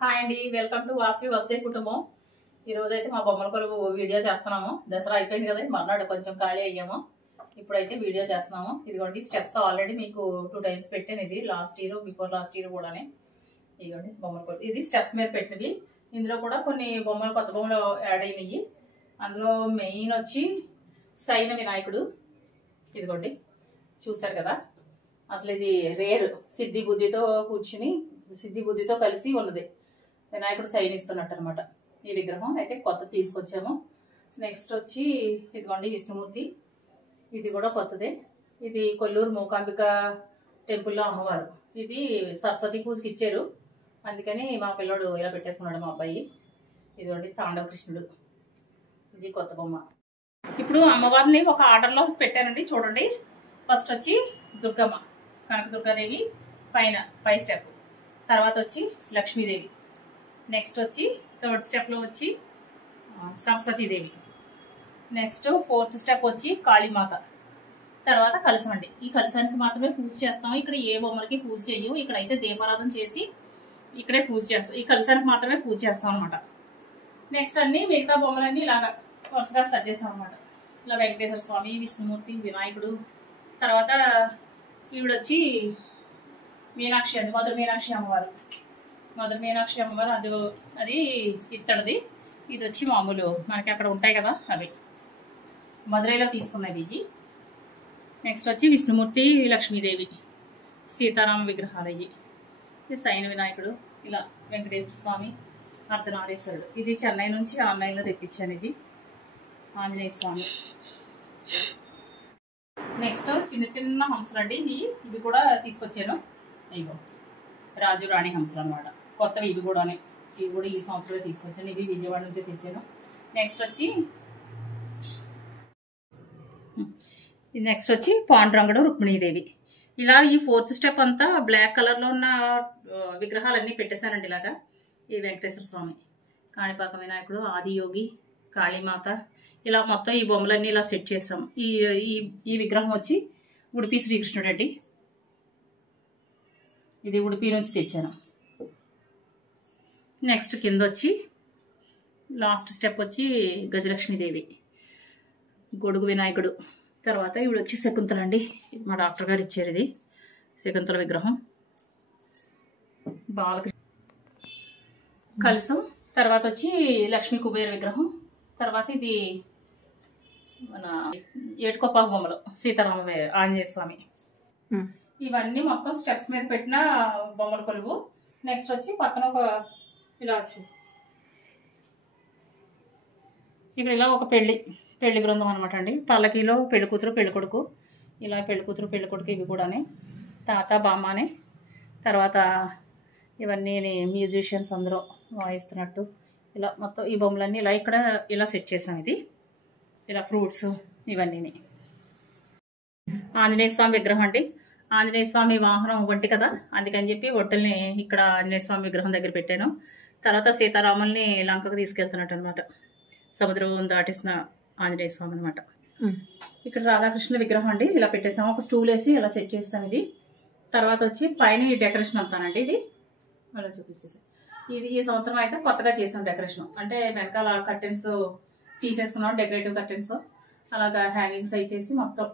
Hi అండి, welcome to Vasavi వస్తే కుటుంబం. ఈ రోజు అయితే మా బొమ్మల కొలువు వీడియో చేస్తున్నాము. దసరా అయిపోయింది కదా, మర్నాడు కొంచెం ఖాళీ అయ్యాము. ఇప్పుడైతే వీడియో చేస్తున్నాము. ఇదిగోండి స్టెప్స్ ఆల్రెడీ మీకు 2 times పెట్టాను. ఇది last year, before last year కూడానే. ఇదిగోండి బొమ్మల కొలువు, ఇది స్టెప్స్ మీద పెట్టినవి. ఇందులో కూడా కొన్ని బొమ్మలు, కొత్త బొమ్మలు యాడ్ అయినాయి. అందులో మెయిన్ వచ్చి సైన వినాయకుడు. ఇదిగోండి చూసారు కదా, అసలు ఇది రేర్. సిద్ధి బుద్ధితో కూర్చుని, సిద్ధి బుద్ధితో కలిసి ఉన్నది. వినాయకుడు సైనిస్తున్నట్టు అనమాట. ఈ విగ్రహం అయితే కొత్త తీసుకొచ్చాము. నెక్స్ట్ వచ్చి ఇదిగోండి విష్ణుమూర్తి. ఇది కూడా కొత్తదే. ఇది కొల్లూరు మూకాంబిక టెంపుల్లో అమ్మవారు. ఇది సరస్వతి పూజకి ఇచ్చారు, అందుకని మా పిల్లోడు ఇలా పెట్టేసుకున్నాడు మా అబ్బాయి. ఇదిగోండి తాండవ కృష్ణుడు. ఇది కొత్త బొమ్మ. ఇప్పుడు అమ్మవారిని ఒక ఆర్డర్లో పెట్టానండి, చూడండి. ఫస్ట్ వచ్చి దుర్గమ్మ, కనకదుర్గాదేవి పై స్టెప్. తర్వాత వచ్చి లక్ష్మీదేవి. నెక్స్ట్ వచ్చి 3rd స్టెప్లో వచ్చి సరస్వతీదేవి. నెక్స్ట్ 4th స్టెప్ వచ్చి కాళీమాత. తర్వాత కలశం అండి. ఈ కలశానికి మాత్రమే పూజ చేస్తాము. ఇక్కడ ఏ బొమ్మలకి పూజ చేయము. ఇక్కడైతే దీపారాధన చేసి ఇక్కడే పూజ చేస్తాం. ఈ కలశానికి మాత్రమే పూజ చేస్తాం అనమాట. నెక్స్ట్ అన్ని మిగతా బొమ్మలన్నీ ఇలాగా వరుసగా సర్దేశాం అనమాట. ఇలా వెంకటేశ్వర స్వామి, విష్ణుమూర్తి, వినాయకుడు. తర్వాత ఈవిడొచ్చి మీనాక్షి అండి, మధుర మీనాక్షి అమ్మవారు. మధుర మీనాక్షి అమ్మవారు అది ఇత్తడిది. ఇది వచ్చి మామూలు మనకి అక్కడ ఉంటాయి కదా, అవి మధురైలో తీసుకున్నవి ఇవి. నెక్స్ట్ వచ్చి విష్ణుమూర్తి, లక్ష్మీదేవి, సీతారామ విగ్రహాలు ఇవి. ఇది సైన వినాయకుడు. ఇలా వెంకటేశ్వర స్వామి, అర్ధనారీశ్వరుడు. ఇది చెన్నై నుంచి ఆన్లైన్లో తెప్పించాను. ఇది ఆంజనేయ స్వామి. నెక్స్ట్ చిన్న చిన్న హంసలు అండి. ఇవి కూడా తీసుకొచ్చాను. ఇగో రాజు రాణి హంసలు అనమాట, కొత్తవి. ఇవి కూడా ఈ సంవత్సరంలో తీసుకొచ్చాను. ఇవి విజయవాడ నుంచి తెచ్చాను. నెక్స్ట్ వచ్చి పాండురంగుడు, రుక్మిణీదేవి. ఇలా ఈ 4th స్టెప్ అంతా బ్లాక్ కలర్లో ఉన్న విగ్రహాలన్నీ పెట్టేశానండి. ఇలాగా ఈ వెంకటేశ్వర స్వామి, కాణిపాక వినాయకుడు, ఆదియోగి, కాళీమాత. ఇలా మొత్తం ఈ బొమ్మలన్నీ ఇలా సెట్ చేస్తాం. ఈ విగ్రహం వచ్చి ఉడిపి శ్రీకృష్ణుడు అండి. ఇది ఉడిపి నుంచి తెచ్చాను. నెక్స్ట్ కింద వచ్చి లాస్ట్ స్టెప్ వచ్చి గజలక్ష్మీదేవి, గొడుగు వినాయకుడు. తర్వాత ఇవి వచ్చి శకుంతల అండి. మా డాక్టర్ గారు ఇచ్చారు. ఇది శకుంతల విగ్రహం. బాలకృష్ణ కలసం. తర్వాత వచ్చి లక్ష్మీ కుబేర విగ్రహం. తర్వాత ఇది మన ఏటుకొప్పాకు బొమ్మలు, సీతారామ ఆంజనేయ స్వామి. ఇవన్నీ మొత్తం స్టెప్స్ మీద పెట్టిన బొమ్మల కొలువు. నెక్స్ట్ వచ్చి పక్కన ఒక ఇలా ఇక్కడ ఇలా ఒక పెళ్లి బృందం అనమాట అండి. పల్లకీలో పెళ్లి కూతురు, పెళ్లి కొడుకు. ఇలా పెళ్లి కూతురు, పెళ్లి కొడుకు. ఇవి కూడానే తాత, బామ్మనే. తర్వాత ఇవన్నీ మ్యూజిషియన్స్ అందరూ వాయిస్తున్నట్టు. ఇలా మొత్తం ఈ బొమ్మలన్నీ ఇలా ఇక్కడ ఇలా సెట్ చేసాం. ఇది ఇలా ఫ్రూట్స్ ఇవన్నీ. ఆంజనేయ స్వామి విగ్రహం అండి. ఆంజనేయ స్వామి వాహనం ఒంటి కదా, అందుకని చెప్పి ఒట్టల్ని ఇక్కడ ఆంజనేయ స్వామి విగ్రహం దగ్గర పెట్టాను. తర్వాత సీతారాముల్ని లంకకు తీసుకెళ్తున్నట్టు అనమాట. సముద్రం దాటిస్తున్న ఆంజనేయ స్వామి అనమాట. ఇక్కడ రాధాకృష్ణ విగ్రహం అండి. ఇలా పెట్టేసాము. ఒక స్టూల్ వేసి ఇలా సెట్ చేస్తాం. ఇది తర్వాత వచ్చి పైన ఈ డెకరేషన్ అంతానండి. ఇది అలా చూపించేసి ఇది ఈ సంవత్సరం అయితే కొత్తగా చేసాం డెకరేషన్. అంటే వెనకాల కర్టెన్స్ తీసేసుకున్నాం, డెకరేటివ్ కర్టెన్స్. అలాగా హ్యాంగింగ్స్ అవి చేసి మొత్తం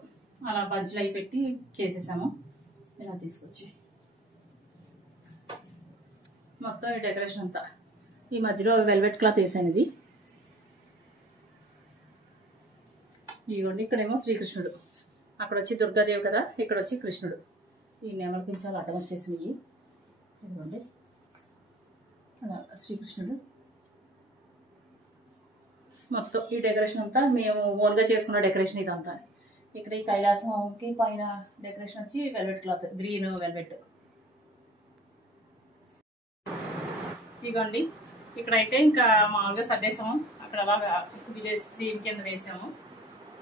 అలా బంచ్లు అవి పెట్టి చేసేసాము. ఇలా తీసుకొచ్చి మొత్తం ఈ డెకరేషన్ అంతా ఈ మధ్యలో వెల్వెట్ క్లాత్ వేసాను. ఇది ఇదిగోండి. ఇక్కడేమో శ్రీకృష్ణుడు, అక్కడ వచ్చి దుర్గాదేవి కదా, ఇక్కడ వచ్చి కృష్ణుడు. ఈ నెమల పించాలు అడ్డం వచ్చేసినవి. ఇదిగోండి అలా శ్రీకృష్ణుడు. మొత్తం ఈ డెకరేషన్ అంతా మేము ఓన్గా చేసుకున్న డెకరేషన్ ఇదంతా. ఇక్కడ ఈ కైలాసంకి పైన డెకరేషన్ వచ్చి వెల్వెట్ క్లాత్, గ్రీన్ వెల్వెట్. ఇదిగోండి ఇక్కడైతే ఇంకా మామూలుగా సర్దేశాము. అక్కడ అలాగా విలేజ్ థీమ్ కింద వేసాము.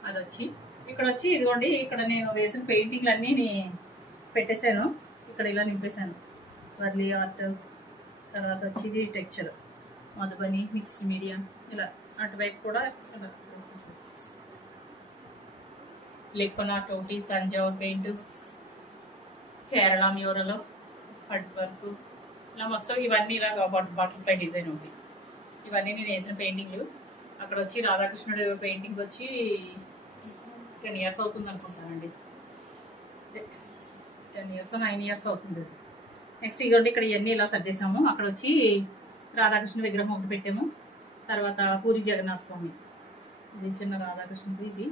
అది వచ్చి ఇక్కడ వచ్చి ఇదిగోండి, ఇక్కడ నేను వేసిన పెయింటింగ్లు అన్నీ పెట్టేశాను. ఇక్కడ ఇలా నింపేశాను. వర్లీ ఆర్ట్. తర్వాత వచ్చి ఇది టెక్చర్, మధుబని, మిక్స్డ్ మీడియా. ఇలా అటువైపు కూడా ఇలా లెక్కన టోటీ, తంజావూర్ పెయింట్, కేరళ మ్యూరల్, హడ్ వర్క్, ఇలా మొత్తం ఇవన్నీ ఇలా బటర్ఫ్లై డిజైన్ ఉంది. ఇవన్నీ నేను వేసిన పెయింటింగ్లు. అక్కడ వచ్చి రాధాకృష్ణుడు పెయింటింగ్ వచ్చి 10 years అవుతుంది అనుకుంటానండి. 10 years 9 years అవుతుంది. నెక్స్ట్ ఇదిగోండి ఇక్కడ ఇవన్నీ ఇలా సర్దేశాము. అక్కడ వచ్చి రాధాకృష్ణ విగ్రహం ఒకటి పెట్టాము. తర్వాత పూరి జగన్నాథ స్వామి, ఇది చిన్న రాధాకృష్ణుడు, ఇది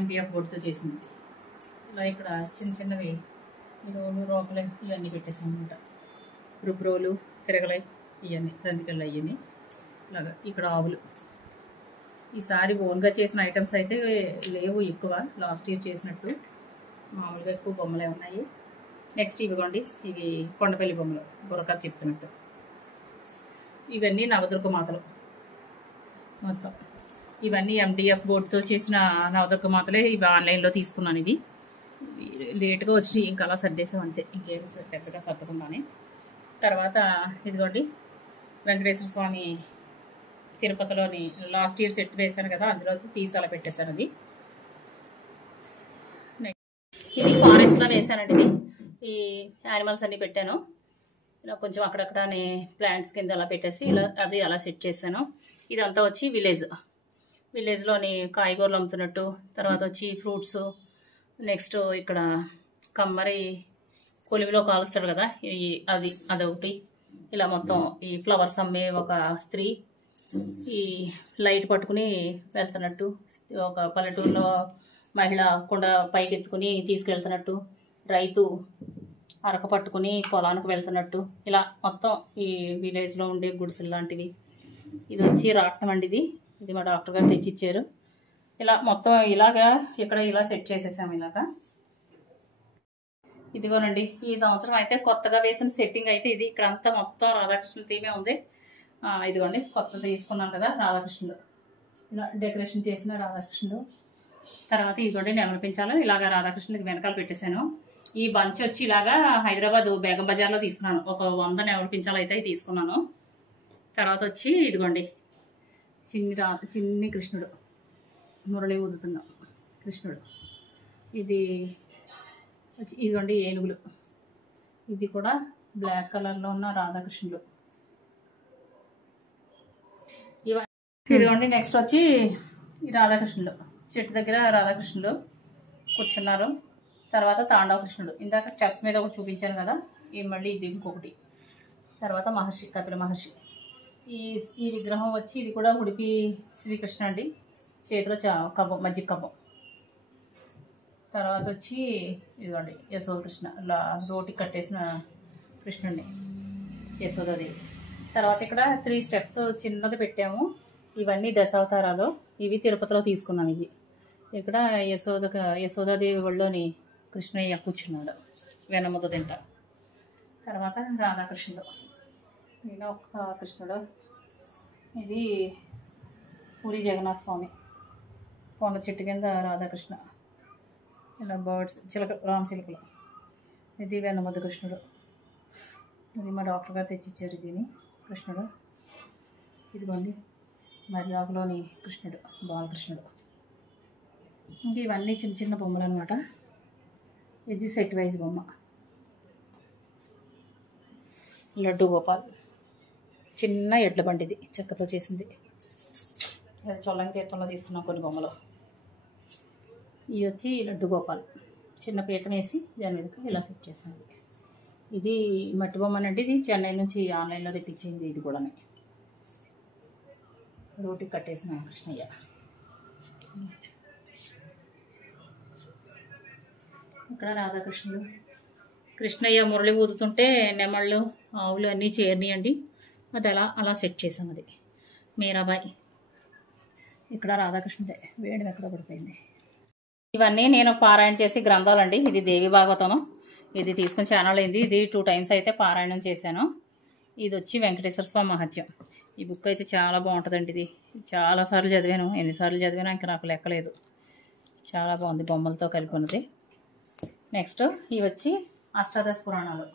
MDF బోర్డుతో చేసింది. ఇలా ఇక్కడ చిన్న చిన్నవి రోకలు ఇవన్నీ పెట్టేసాం అనమాట. రుబ్రోలు, తిరగలై, ఇవన్నీ తందికళ్ళు అయ్యని ఇలాగా. ఇక్కడ ఆవులు. ఈసారి ఓన్గా చేసిన ఐటమ్స్ అయితే లేవు ఎక్కువ, లాస్ట్ ఇయర్ చేసినట్టు. మామూలుగా ఎక్కువ బొమ్మలే ఉన్నాయి. నెక్స్ట్ ఇవిగోండి, ఇవి కొండపల్లి బొమ్మలు, బుర్రకథ చెప్తున్నట్టు. ఇవన్నీ నవదుర్గ మాతలు మొత్తం. ఇవన్నీ MDF బోర్డుతో చేసిన నవదుర్గ మాతలే. ఇవి ఆన్లైన్లో తీసుకున్నాను. ఇవి లేట్గా వచ్చినాయి, ఇంకా అలా సర్దేశాం అంతే, ఇంకేం పెద్దగా సర్దుకుండానే. తర్వాత ఇదిగోండి వెంకటేశ్వర స్వామి తిరుపతిలోని లాస్ట్ ఇయర్ సెట్ వేశాను కదా, అందులో తీసి అలా పెట్టేశాను. అది ఇది ఫారెస్ట్లో వేసానండి. ఇది ఈ యానిమల్స్ అన్నీ పెట్టాను. ఇలా కొంచెం అక్కడక్కడనే ప్లాంట్స్ కింద అలా పెట్టేసి ఇలా అది అలా సెట్ చేశాను. ఇదంతా వచ్చి విలేజ్లోని కాయగూరలు అమ్ముతున్నట్టు. తర్వాత వచ్చి ఫ్రూట్స్. నెక్స్ట్ ఇక్కడ కమ్మరి కొలివిలో కాలుస్తాడు కదా, అదొకటి. ఇలా మొత్తం ఈ ఫ్లవర్స్ అమ్మే ఒక స్త్రీ ఈ లైట్ పట్టుకుని వెళ్తున్నట్టు. ఒక పల్లెటూరులో మహిళ కుండ పైకి ఎత్తుకుని తీసుకెళ్తున్నట్టు. రైతు అరక పట్టుకుని పొలానికి వెళ్తున్నట్టు. ఇలా మొత్తం ఈ విలేజ్లో ఉండే గుడిసెలు లాంటివి. ఇది వచ్చి రాట్నం అండి. ఇది మా డాక్టర్ గారు తెచ్చిచ్చారు. ఇలా మొత్తం ఇలాగా ఇక్కడ ఇలా సెట్ చేసేసాము. ఇలాగా ఇదిగోనండి, ఈ సంవత్సరం అయితే కొత్తగా వేసిన సెట్టింగ్ అయితే ఇది. ఇక్కడ అంతా మొత్తం రాధాకృష్ణుల థీమే ఉంది. ఇదిగోండి కొత్తది తీసుకున్నాం కదా రాధాకృష్ణుడు, ఇలా డెకరేషన్ చేసిన రాధాకృష్ణుడు. తర్వాత ఇదిగోండి నెమలి పించాలు ఇలాగా రాధాకృష్ణుడికి వెనకాల పెట్టేశాను. ఈ బంచ్ వచ్చి ఇలాగా హైదరాబాద్ బేగం బజార్లో తీసుకున్నాను. ఒక 100 నెమలి పించాలు అయితే తీసుకున్నాను. తర్వాత వచ్చి ఇదిగోండి చిన్ని కృష్ణుడు, మురళి ఊదుతున్న కృష్ణుడు. ఇదిగోండి ఏనుగులు. ఇది కూడా బ్లాక్ కలర్లో ఉన్న రాధాకృష్ణుడు. ఇదిగోండి నెక్స్ట్ వచ్చి ఈ రాధాకృష్ణుడు, చెట్టు దగ్గర రాధాకృష్ణుడు కూర్చున్నారు. తర్వాత తాండవ కృష్ణుడు, ఇందాక స్టెప్స్ మీద ఒకటి చూపించాను కదా, మళ్ళీ ఇది ఇంకొకటి. తర్వాత మహర్షి, కపిల మహర్షి. ఈ విగ్రహం వచ్చి ఇది కూడా ఉడిపి శ్రీకృష్ణ అండి, చేతిలో కవ్వం, మజ్జిగ కవ్వం. తర్వాత వచ్చి ఇదిగోండి యశోద కృష్ణ, ఇలా రోటికి కట్టేసిన కృష్ణుడిని, యశోదాదేవి. తర్వాత ఇక్కడ 3 స్టెప్స్ చిన్నది పెట్టాము. ఇవన్నీ దశావతారాలు. ఇవి తిరుపతిలో తీసుకున్నాం. ఇవి ఇక్కడ యశోదాదేవి ఒళ్ళోని కృష్ణయ్య కూర్చున్నాడు, వెనముద్ద తింటా. తర్వాత రాధాకృష్ణుడు, ఈయన ఒక కృష్ణుడు. ఇది పూరి జగన్నాథ స్వామి, కొండ చెట్టు కింద రాధాకృష్ణ. ఇలా బర్డ్స్, రామచిలుకలు. ఇది వెనముద్ద కృష్ణుడు. ఇది మా డాక్టర్ గారు తెచ్చిచ్చారు దీన్ని కృష్ణుడు. ఇదిగోండి మర్యాదలోని కృష్ణుడు, బాలకృష్ణుడు. ఇంక ఇవన్నీ చిన్న చిన్న బొమ్మలు అనమాట. ఇది సెట్ వైజ్ బొమ్మ. లడ్డు గోపాల్, చిన్న ఎడ్ల బండిది, చెక్కతో చేసింది. అది చొల్లంగి తీర్థంలో తీసుకున్నాం కొన్ని బొమ్మలు. ఇవి వచ్చి లడ్డు గోపాల్, చిన్న పీట వేసి దాని మీదకి ఇలా సెట్ చేసింది. ఇది మట్టి బొమ్మనండి. ఇది చెన్నై నుంచి ఆన్లైన్లో తెప్పించింది. ఇది కూడా రోటికి కట్టేసిన కృష్ణయ్య. ఇక్కడ రాధాకృష్ణుడు, కృష్ణయ్య మురళి ఊదుతుంటే నెమళ్ళు, ఆవులు అన్నీ చేరినాయండి. అది అలా సెట్ చేసాం. అది మీరాబాయి. ఇక్కడ రాధాకృష్ణుడే, వేడి ఎక్కడ పడిపోయింది. ఇవన్నీ నేను పారాయణ చేసి గ్రంథాలండి. ఇది దేవి భాగవతము. ఇది తీసుకుని ఛానల్ అయింది. ఇది 2 times అయితే పారాయణం చేశాను. ఇది వచ్చి వెంకటేశ్వర స్వామి మహత్యం. ఈ బుక్ అయితే చాలా బాగుంటుందండి. ఇది చాలాసార్లు చదివాను, ఎన్నిసార్లు చదివాను ఇంకా నాకు లెక్కలేదు. చాలా బాగుంది, బొమ్మలతో కలిపి ఉన్నది. నెక్స్ట్ ఇవి వచ్చి అష్టాదశ పురాణాలు.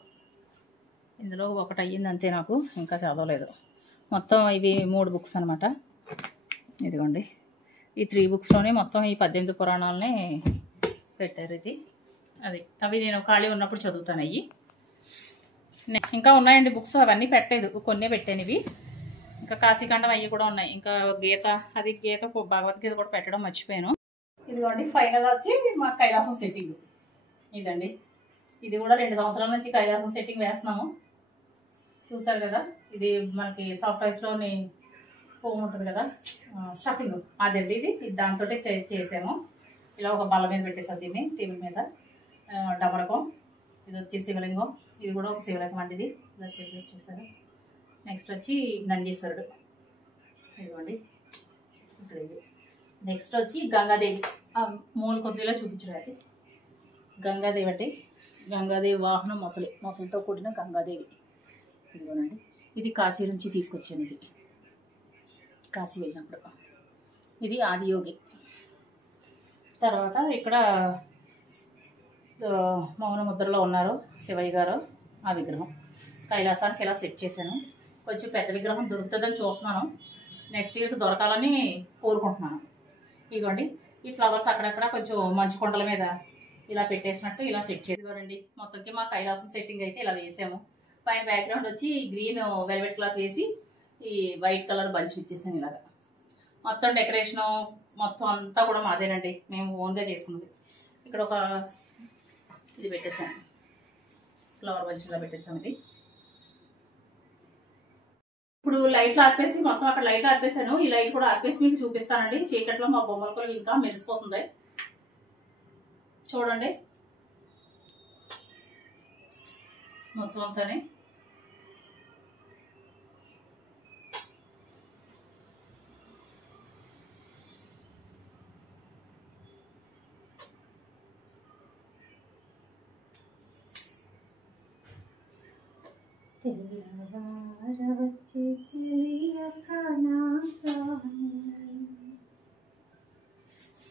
ఇందులో ఒకటి అయ్యింది అంతే, నాకు ఇంకా చదవలేదు. మొత్తం ఇవి 3 books అనమాట. ఇదిగోండి ఈ 3 booksలోనే మొత్తం ఈ 18 పురాణాలని పెట్టారు. అవి నేను ఖాళీ ఉన్నప్పుడు చదువుతాను. అవి ఇంకా ఉన్నాయండి బుక్స్, అవన్నీ పెట్టలేదు, కొన్నే పెట్టాను ఇవి. ఇంకా కాశీఖండం అవి కూడా ఉన్నాయి. ఇంకా గీత, అది గీత భగవద్గీత కూడా పెట్టడం మర్చిపోయాను. ఇదిగోండి ఫైనల్ వచ్చి మా కైలాసం సెట్టింగ్ ఇదండి. ఇది కూడా 2 సంవత్సరాల నుంచి కైలాసం సెట్టింగ్ వేస్తున్నాము. చూసారు కదా, ఇది మనకి సాఫ్ట్ రైస్లోని ఫోమ్ ఉంటుంది కదా, స్టఫింగ్ అదండి. ఇది దాంతో చేసాము. ఇలా ఒక బల్ల మీద పెట్టేసాం దీన్ని, టేబుల్ మీద. డమరకం, ఇది వచ్చి శివలింగం, ఇది కూడా ఒక శివలింగం అండి. ఇది వచ్చేసారు. నెక్స్ట్ వచ్చి నందీశ్వరుడు, ఇదిగోండి ఇక్కడ ఇది. నెక్స్ట్ వచ్చి గంగాదేవి, మూల కొద్దిలో చూపించడం. అది గంగాదేవి అండి. గంగాదేవి వాహనం మొసలితో కూడిన గంగాదేవి, ఇదిగోనండి. ఇది కాశీ నుంచి తీసుకొచ్చాను, ఇది కాశీ వెళ్ళినప్పుడు. ఇది ఆదియోగి. తర్వాత ఇక్కడ మౌన ముద్రలో ఉన్నారు శివయ్య గారు, ఆ విగ్రహం కైలాసానికి ఇలా సెట్ చేశాను. కొంచెం పెద్ద విగ్రహం దొరుకుతుందని చూస్తున్నాను, నెక్స్ట్ ఇయర్కి దొరకాలని కోరుకుంటున్నాను. ఇదిగోండి ఈ ఫ్లవర్స్ అక్కడక్కడ కొంచెం మంచు కొండల మీద ఇలా పెట్టేసినట్టు ఇలా సెట్ చేసేవారండి. మొత్తంకి మా కైలాసం సెట్టింగ్ అయితే ఇలా వేసాము. పైన బ్యాక్గ్రౌండ్ వచ్చి గ్రీన్ వెల్వెట్ క్లాత్ వేసి ఈ వైట్ కలర్ బంచ్ ఇచ్చేసాను. ఇలాగా మొత్తం డెకరేషను మొత్తం అంతా కూడా మాదేనండి, మేము ఓన్గా చేసుకున్నది. ఇక్కడ ఒక ఇది పెట్టేసాను, ఫ్లవర్ బంచ్ ఇలా పెట్టేసాను. ఇది ఇప్పుడు లైట్లు ఆర్పేసి, మొత్తం అక్కడ లైట్లు ఆర్పేసాను. ఈ లైట్ కూడా ఆర్పేసి మీకు చూపిస్తానండి. చీకట్లో మా బొమ్మల కొలువు ఇంకా మెరిసిపోతుంది, చూడండి మొత్తం అంతానే. తెల్లవారవచ్చి తెలియక నా స్వామి,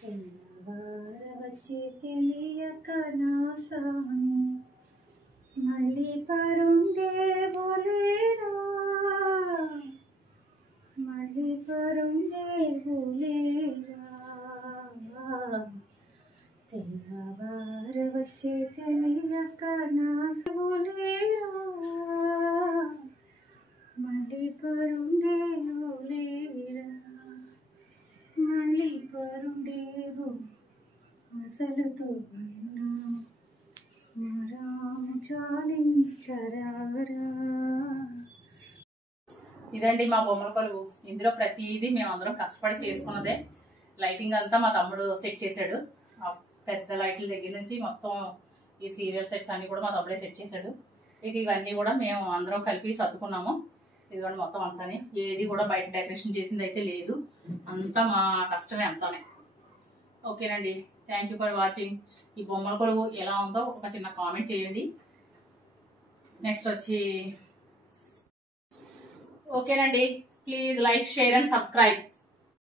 తెల్లవారవచ్చి తెలియక నా స్వామి, మళ్ళీ పరుండేవులేరా, మళ్ళీ పరుండేవులేరా, తెల్లవారవచ్చి తెలియక నా స్వామిలేరా, మళ్ళీ పరుండేవులేరా, మళ్ళీ పరుండేవు అసలుతో మరాము చాలించరారా. ఇదండి మా బొమ్మల కొలువు. ఇందులో ప్రతిదీ మేము అందరం కష్టపడి చేసుకున్నదే. లైటింగ్ అంతా మా తమ్ముడు సెట్ చేశాడు. పెద్ద లైట్ల దగ్గర నుంచి మొత్తం ఈ సీరియల్ సెట్స్ అన్ని కూడా మా తమ్ముడే సెట్ చేశాడు. ఇక ఇవన్నీ కూడా మేము అందరం కలిపి సర్దుకున్నాము. ఇదిగోండి మొత్తం అంతానే, ఏది కూడా బయట డెకరేషన్ చేసింది అయితే లేదు, అంతా మా కష్టమే అంతానే. ఓకేనండి, థ్యాంక్ యూ ఫర్ వాచింగ్. ఈ బొమ్మల కొలువు ఎలా ఉందో ఒక చిన్న కామెంట్ చేయండి. నెక్స్ట్ వచ్చి ఓకేనండి, please like, share and subscribe.